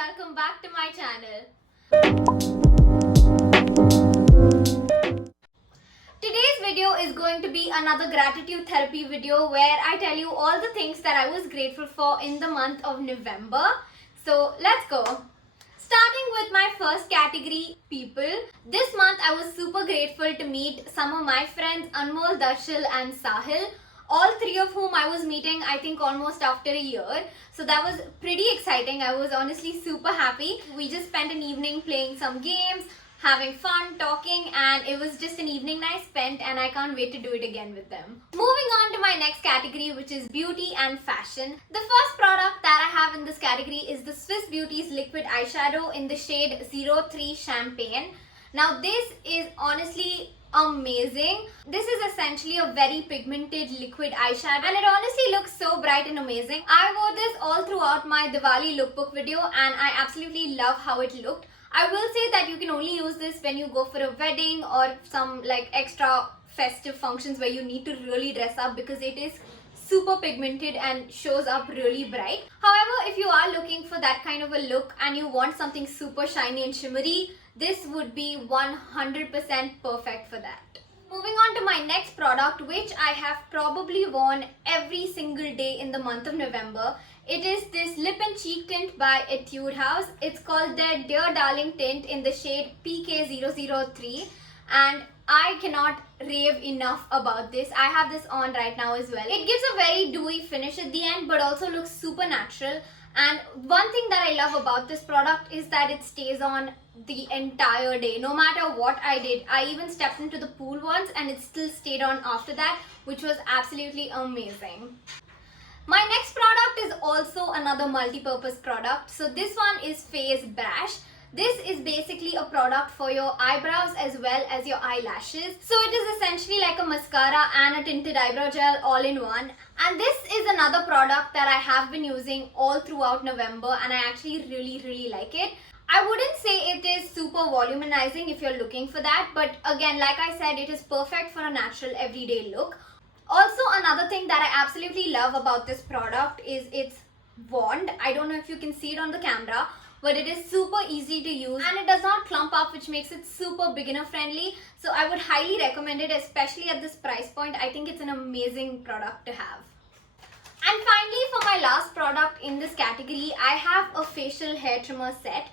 welcome back to my channel. Today's video is going to be another gratitude therapy video where I tell you all the things that I was grateful for in the month of November. So let's go. Starting with my first category, people. This month I was super grateful to meet some of my friends Anmol, Darshil and Sahil. All three of whom I was meeting I think almost after a year. So that was pretty exciting. I was honestly super happy. We just spent an evening playing some games, having fun, talking, and it was just an evening I spent and I can't wait to do it again with them. Moving on to my next category, which is beauty and fashion. The first product that I have in this category is the Swiss Beauty's liquid eyeshadow in the shade 03 Champagne. Now this is honestly amazing. This is essentially a very pigmented liquid eyeshadow and it honestly looks so bright and amazing. I wore this all throughout my Diwali lookbook video and I absolutely love how it looked. I will say that you can only use this when you go for a wedding or some like extra festive functions where you need to really dress up because it is super pigmented and shows up really bright. However, if you are looking for that kind of a look and you want something super shiny and shimmery, this would be 100% perfect for that. Moving on to my next product, which I have probably worn every single day in the month of November. It is this lip and cheek tint by Etude House. It's called their Dear Darling tint in the shade PK003 and I cannot rave enough about this. I have this on right now as well. It gives a very dewy finish at the end but also looks super natural. And one thing that I love about this product is that it stays on the entire day. No matter what I did. I even stepped into the pool once and it still stayed on after that, which was absolutely amazing. My next product is also another multi-purpose product. So this one is Face Brush. This is basically a product for your eyebrows as well as your eyelashes. So it is essentially like a mascara and a tinted eyebrow gel all in one. And this is another product that I have been using all throughout November and I actually really like it. I wouldn't say it is super voluminizing if you're looking for that, but again, like I said, it is perfect for a natural everyday look. Also, another thing that I absolutely love about this product is its wand. I don't know if you can see it on the camera, but it is super easy to use and it does not clump up, which makes it super beginner friendly. So I would highly recommend it, especially at this price point. I think it's an amazing product to have. And finally, for my last product in this category, I have a facial hair trimmer set.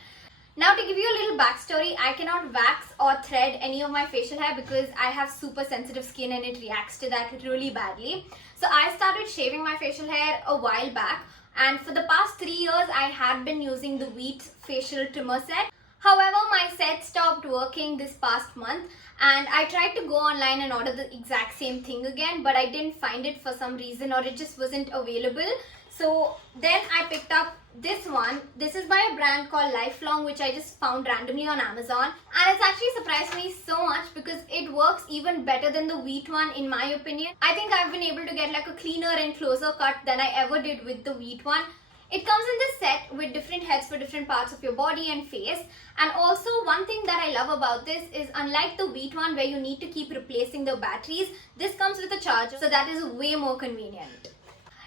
Now to give you a little backstory, I cannot wax or thread any of my facial hair because I have super sensitive skin and it reacts to that really badly. So I started shaving my facial hair a while back and for the past 3 years I had been using the Wheat facial trimmer set. However, my set stopped working this past month and I tried to go online and order the exact same thing again, but I didn't find it for some reason or it just wasn't available. So then I picked up this one. This is by a brand called Lifelong, which I just found randomly on Amazon. And it's actually surprised me so much because it works even better than the Wheat one in my opinion. I think I've been able to get like a cleaner and closer cut than I ever did with the Wheat one. It comes in this set with different heads for different parts of your body and face. And also one thing that I love about this is unlike the Wheat one where you need to keep replacing the batteries, this comes with a charger, so that is way more convenient.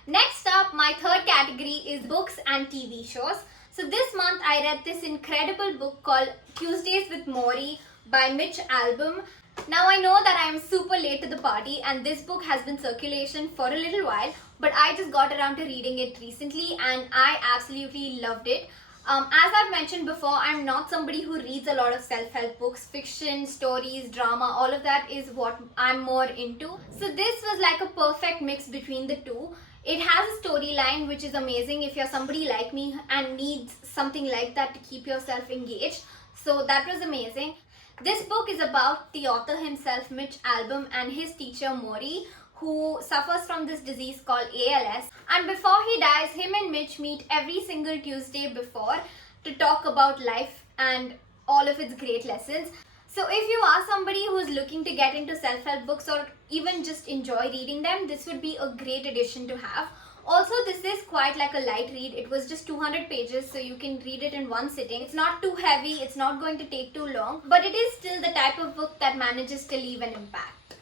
Next up, my third category is books and TV shows. So this month I read this incredible book called Tuesdays with Morrie by Mitch Albom. Now I know that I am super late to the party and this book has been in circulation for a little while, but I just got around to reading it recently and I absolutely loved it. As I've mentioned before, I'm not somebody who reads a lot of self-help books, fiction, stories, drama, all of that is what I'm more into. So this was like a perfect mix between the two. It has a storyline which is amazing if you're somebody like me and needs something like that to keep yourself engaged. So that was amazing. This book is about the author himself, Mitch Albom, and his teacher Morrie, who suffers from this disease called ALS. And before he dies, him and Mitch meet every single Tuesday before to talk about life and all of its great lessons. So if you are somebody who's looking to get into self-help books or even just enjoy reading them, this would be a great addition to have. Also, this is quite like a light read. It was just 200 pages, so you can read it in one sitting. It's not too heavy, it's not going to take too long, but it is still the type of book that manages to leave an impact.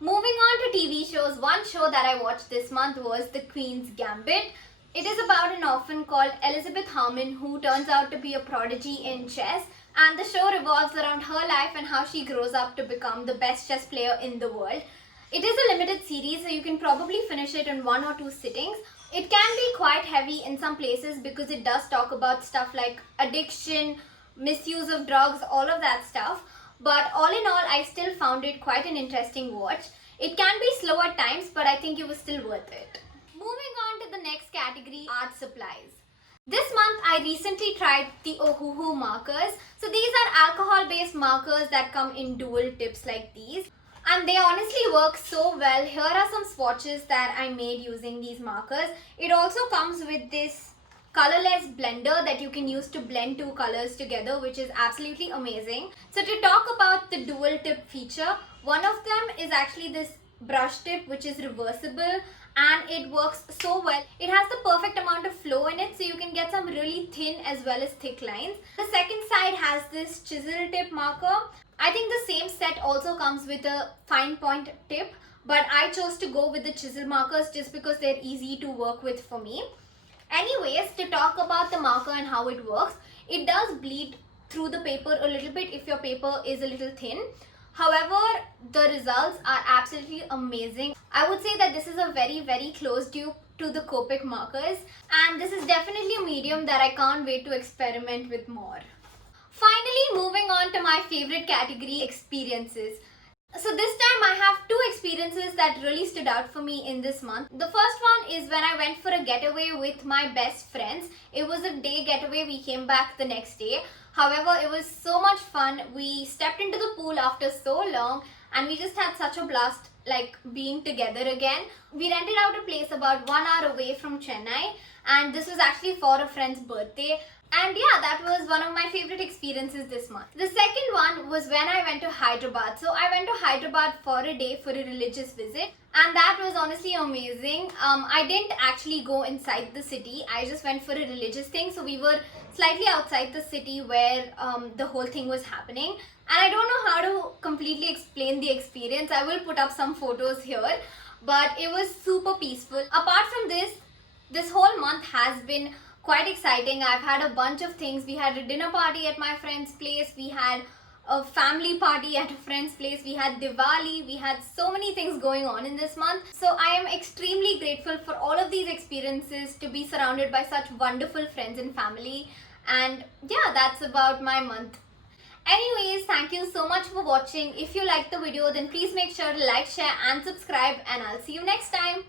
Moving on to TV shows, one show that I watched this month was The Queen's Gambit. It is about an orphan called Elizabeth Harmon who turns out to be a prodigy in chess, and the show revolves around her life and how she grows up to become the best chess player in the world. It is a limited series, so you can probably finish it in 1 or 2 sittings. It can be quite heavy in some places because it does talk about stuff like addiction, misuse of drugs, all of that stuff. But all in all, I still found it quite an interesting watch. It can be slow at times, but I think it was still worth it. Moving on to the next category, art supplies. This month I recently tried the Ohuhu markers. So these are alcohol based markers that come in dual tips like these. And they honestly work so well. Here are some swatches that I made using these markers. It also comes with this colorless blender that you can use to blend 2 colors together, which is absolutely amazing. So to talk about the dual tip feature, one of them is actually this brush tip which is reversible, and it works so well. It has the perfect amount of flow in it, so you can get some really thin as well as thick lines. The second side has this chisel tip marker. I think the same set also comes with a fine point tip, but I chose to go with the chisel markers just because they're easy to work with for me. Anyways, to talk about the marker and how it works, it does bleed through the paper a little bit if your paper is a little thin. However, the results are absolutely amazing. I would say that this is a very close dupe to the Copic markers, and this is definitely a medium that I can't wait to experiment with more. Finally, moving on to my favorite category, experiences. So this time I have 2 experiences that really stood out for me in this month. The first one is when I went for a getaway with my best friends. It was a day getaway. We came back the next day. However, it was so much fun. We stepped into the pool after so long and we just had such a blast, like being together again. We rented out a place about 1 hour away from Chennai, and this was actually for a friend's birthday. And yeah, that was one of my favorite experiences this month. The second one was when I went to Hyderabad. So I went to Hyderabad for a day for a religious visit, and that was honestly amazing. I didn't actually go inside the city. I just went for a religious thing. So we were slightly outside the city where the whole thing was happening. And I don't know how to completely explain the experience. I will put up some photos here. But it was super peaceful. Apart from this whole month has been quite exciting. I've had a bunch of things. We had a dinner party at my friend's place. We had a family party at a friend's place. We had Diwali. We had so many things going on in this month. So I am extremely grateful for all of these experiences, to be surrounded by such wonderful friends and family. And yeah, that's about my month. Anyways, thank you so much for watching. If you liked the video, then please make sure to like, share and subscribe, and I'll see you next time.